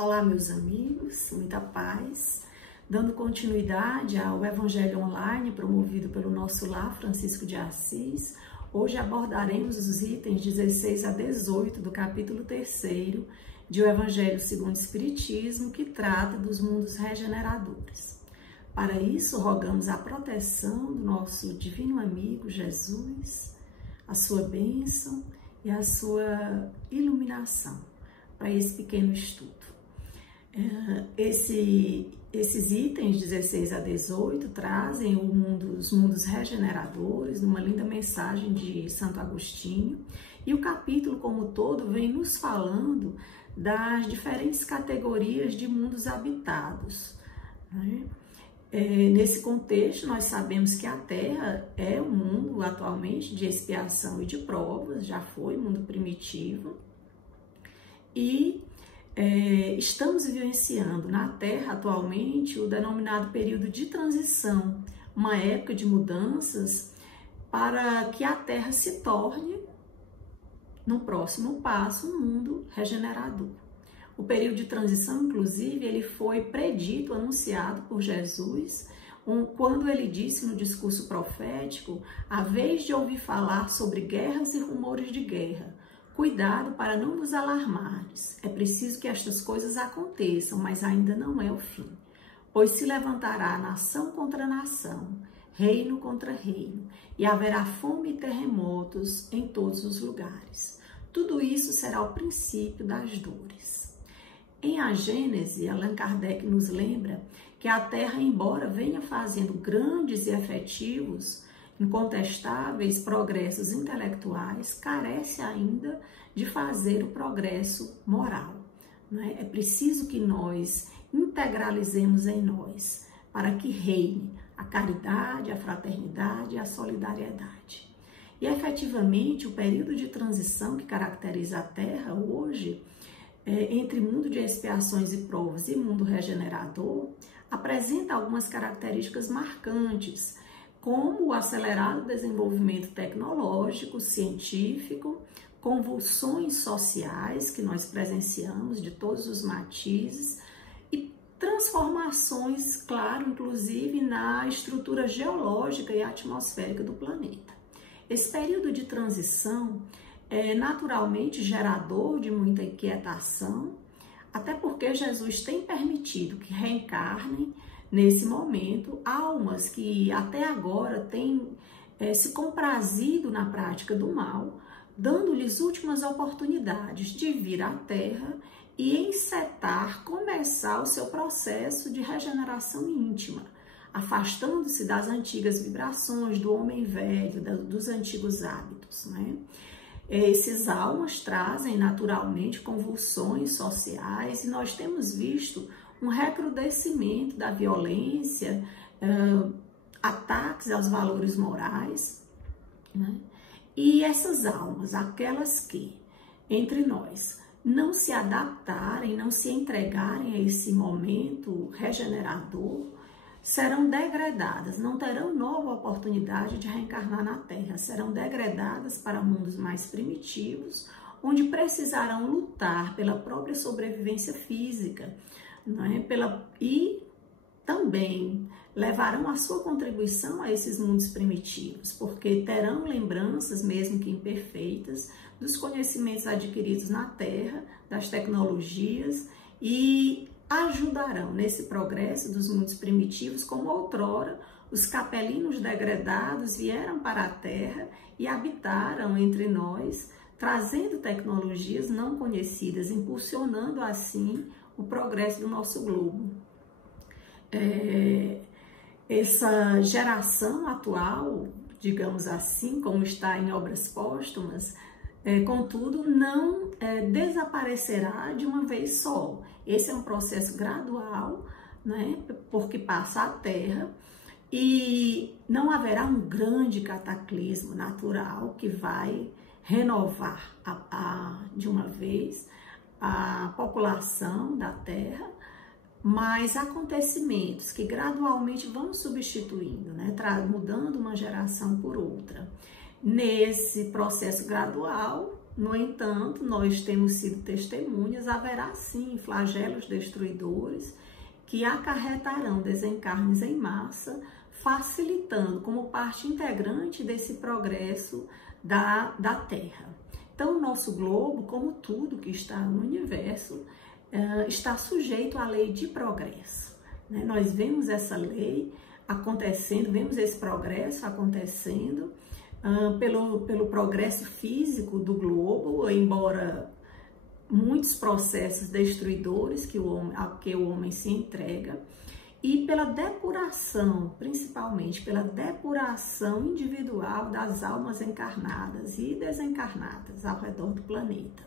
Olá, meus amigos, muita paz. Dando continuidade ao Evangelho Online promovido pelo nosso lar Francisco de Assis, hoje abordaremos os itens 16 a 18 do capítulo 3º de O Evangelho segundo o Espiritismo, que trata dos mundos regeneradores. Para isso, rogamos a proteção do nosso divino amigo Jesus, a sua bênção e a sua iluminação para esse pequeno estudo. Esses itens 16 a 18 trazem os mundos regeneradores, numa linda mensagem de Santo Agostinho, e o capítulo como todo vem nos falando das diferentes categorias de mundos habitados, né? Nesse contexto, nós sabemos que a Terra é um mundo atualmente de expiação e de provas, já foi um mundo primitivo, e estamos vivenciando na Terra atualmente o denominado período de transição, uma época de mudanças para que a Terra se torne, no próximo passo, um mundo regenerador. O período de transição, inclusive, ele foi predito, anunciado por Jesus, quando ele disse no discurso profético: a vez de ouvir falar sobre guerras e rumores de guerra, cuidado para não vos alarmardes. É preciso que estas coisas aconteçam, mas ainda não é o fim. Pois se levantará nação contra nação, reino contra reino, e haverá fome e terremotos em todos os lugares. Tudo isso será o princípio das dores. Em A Gênese, Allan Kardec nos lembra que a Terra, embora venha fazendo grandes e efetivos, incontestáveis progressos intelectuais, carece ainda de fazer o progresso moral, né? É preciso que nós integralizemos em nós para que reine a caridade, a fraternidade e a solidariedade. E efetivamente o período de transição que caracteriza a Terra hoje, entre mundo de expiações e provas e mundo regenerador, apresenta algumas características marcantes, como o acelerado desenvolvimento tecnológico, científico, convulsões sociais que nós presenciamos de todos os matizes e transformações, claro, inclusive na estrutura geológica e atmosférica do planeta. Esse período de transição é naturalmente gerador de muita inquietação, até porque Jesus tem permitido que reencarnem nesse momento almas que até agora têm se comprazido na prática do mal, dando-lhes últimas oportunidades de vir à Terra e começar o seu processo de regeneração íntima, afastando-se das antigas vibrações do homem velho, dos antigos hábitos, né? Esses almas trazem naturalmente convulsões sociais e nós temos visto um recrudescimento da violência, ataques aos valores morais, né? E essas almas, aquelas que, entre nós, não se adaptarem, não se entregarem a esse momento regenerador, serão degradadas, não terão nova oportunidade de reencarnar na Terra, serão degradadas para mundos mais primitivos, onde precisarão lutar pela própria sobrevivência física, né? E também levarão a sua contribuição a esses mundos primitivos, porque terão lembranças, mesmo que imperfeitas, dos conhecimentos adquiridos na Terra, das tecnologias, e ajudarão nesse progresso dos mundos primitivos, como outrora os capelinos degradados vieram para a Terra e habitaram entre nós, trazendo tecnologias não conhecidas, impulsionando assim o progresso do nosso globo. Essa geração atual, digamos assim, como está em Obras Póstumas, contudo, não desaparecerá de uma vez só. Esse é um processo gradual, né, porque passa a Terra, e não haverá um grande cataclismo natural que vai renovar de uma vez a população da Terra, mas acontecimentos que gradualmente vão substituindo, né, mudando uma geração por outra. Nesse processo gradual, No entanto, nós temos sido testemunhas, haverá sim flagelos destruidores que acarretarão desencarnes em massa, facilitando como parte integrante desse progresso da Terra. Então, o nosso globo, como tudo que está no universo, está sujeito à lei de progresso, né? Nós vemos essa lei acontecendo, vemos esse progresso acontecendo pelo progresso físico do globo, embora muitos processos destruidores a que o homem se entrega, e pela depuração, principalmente pela depuração individual das almas encarnadas e desencarnadas ao redor do planeta.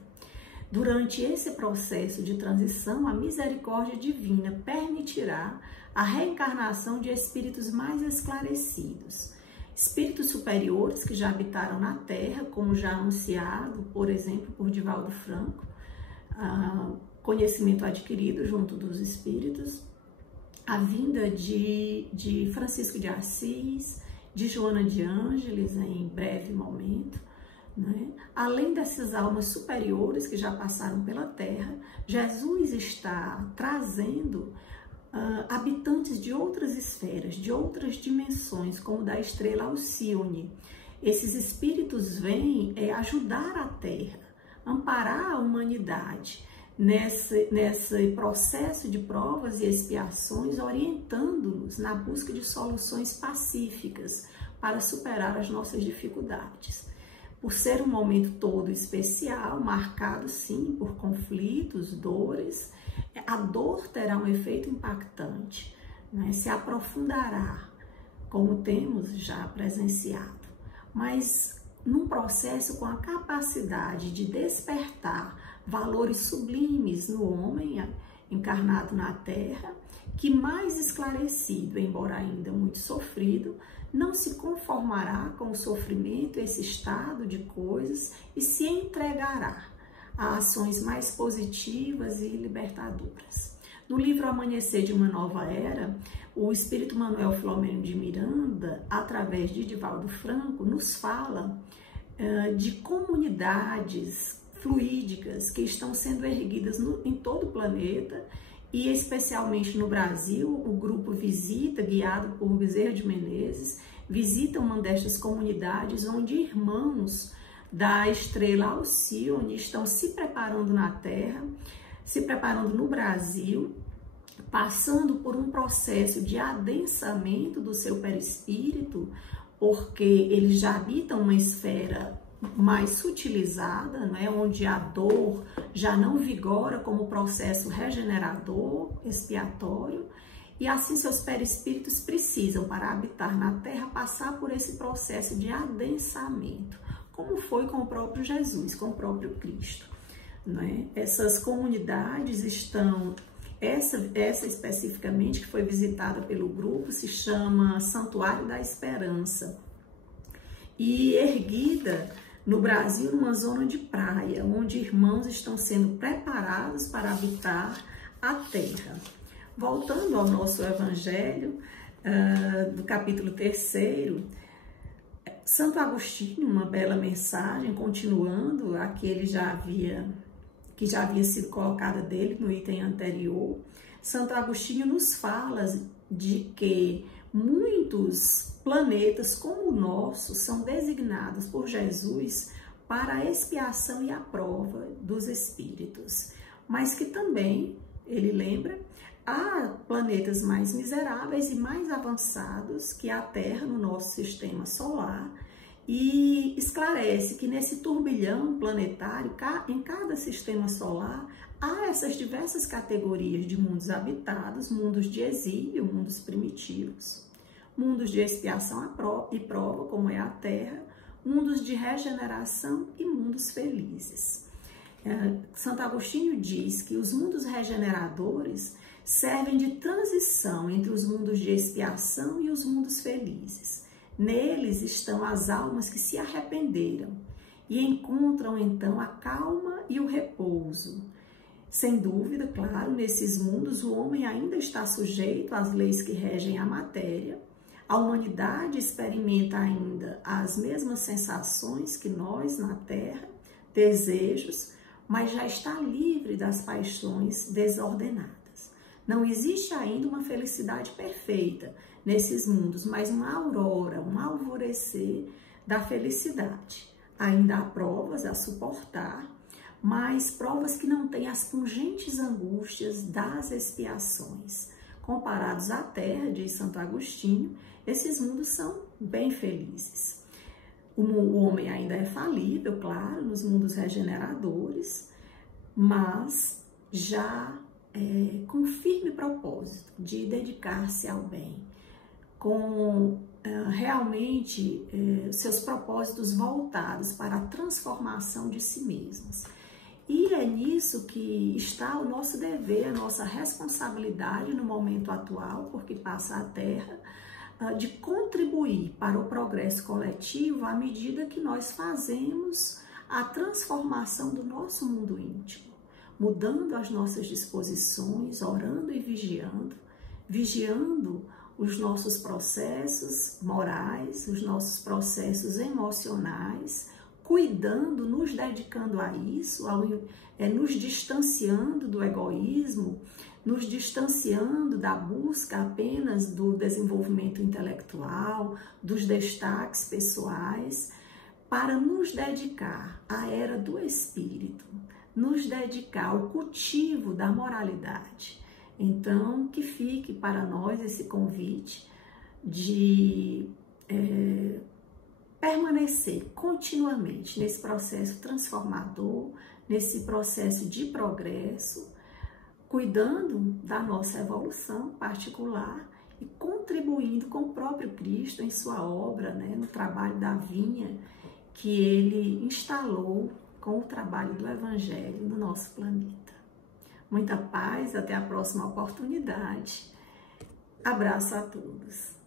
Durante esse processo de transição, a misericórdia divina permitirá a reencarnação de espíritos mais esclarecidos, espíritos superiores que já habitaram na Terra, como já anunciado, por exemplo, por Divaldo Franco, conhecimento adquirido junto dos espíritos, a vinda de Francisco de Assis, de Joana de Ângeles em breve momento, né? Além dessas almas superiores que já passaram pela Terra, Jesus está trazendo habitantes de outras esferas, de outras dimensões, como da estrela Alcíone. Esses espíritos vêm ajudar a Terra, amparar a humanidade nesse processo de provas e expiações, orientando-nos na busca de soluções pacíficas para superar as nossas dificuldades. Por ser um momento todo especial, marcado sim por conflitos, dores, a dor terá um efeito impactante, né? Se aprofundará, como temos já presenciado, mas num processo com a capacidade de despertar valores sublimes no homem encarnado na Terra, que mais esclarecido, embora ainda muito sofrido, não se conformará com o sofrimento, esse estado de coisas, e se entregará a ações mais positivas e libertadoras. No livro Amanhecer de uma Nova Era, o espírito Manuel Filomeno de Miranda, através de Divaldo Franco, nos fala de comunidades fluídicas que estão sendo erguidas em todo o planeta, e especialmente no Brasil. O grupo Visita, guiado por Bezerra de Menezes, visita uma destas comunidades onde irmãos da estrela Alcíone estão se preparando na Terra, se preparando no Brasil, passando por um processo de adensamento do seu perispírito, porque eles já habitam uma esfera mais sutilizada, né, onde a dor já não vigora como processo regenerador, expiatório, e assim seus perispíritos precisam, para habitar na Terra, passar por esse processo de adensamento, como foi com o próprio Jesus, com o próprio Cristo, né? Essas comunidades estão, essa especificamente que foi visitada pelo grupo, se chama Santuário da Esperança, e erguida no Brasil, numa zona de praia, onde irmãos estão sendo preparados para habitar a Terra. Voltando ao nosso Evangelho, do capítulo 3, Santo Agostinho, uma bela mensagem, continuando a que já havia sido colocada dele no item anterior. Santo Agostinho nos fala de que muitos planetas como o nosso são designados por Jesus para a expiação e a prova dos espíritos, mas que também, ele lembra, há planetas mais miseráveis e mais avançados que a Terra no nosso sistema solar, e esclarece que nesse turbilhão planetário, em cada sistema solar, há essas diversas categorias de mundos habitados, mundos de exílio, mundos primitivos, mundos de expiação e prova, como é a Terra, mundos de regeneração e mundos felizes. Santo Agostinho diz que os mundos regeneradores servem de transição entre os mundos de expiação e os mundos felizes. Neles estão as almas que se arrependeram e encontram então a calma e o repouso. Sem dúvida, claro, nesses mundos o homem ainda está sujeito às leis que regem a matéria. A humanidade experimenta ainda as mesmas sensações que nós na Terra, desejos, mas já está livre das paixões desordenadas. Não existe ainda uma felicidade perfeita nesses mundos, mas uma aurora, um alvorecer da felicidade. Ainda há provas a suportar, mas provas que não têm as pungentes angústias das expiações. Comparados à terra, diz Santo Agostinho, esses mundos são bem felizes. O homem ainda é falível, claro, nos mundos regeneradores, mas já com firme propósito de dedicar-se ao bem, com realmente seus propósitos voltados para a transformação de si mesmos. E é nisso que está o nosso dever, a nossa responsabilidade no momento atual, porque passa a Terra, de contribuir para o progresso coletivo à medida que nós fazemos a transformação do nosso mundo íntimo, mudando as nossas disposições, orando e vigiando os nossos processos morais, os nossos processos emocionais, cuidando, nos dedicando a isso, nos distanciando do egoísmo, nos distanciando da busca apenas do desenvolvimento intelectual, dos destaques pessoais, para nos dedicar à era do espírito, nos dedicar ao cultivo da moralidade. Então, que fique para nós esse convite de permanecer continuamente nesse processo transformador, nesse processo de progresso, cuidando da nossa evolução particular e contribuindo com o próprio Cristo em sua obra, no trabalho da vinha que ele instalou com o trabalho do Evangelho no nosso planeta. Muita paz, até a próxima oportunidade. Abraço a todos.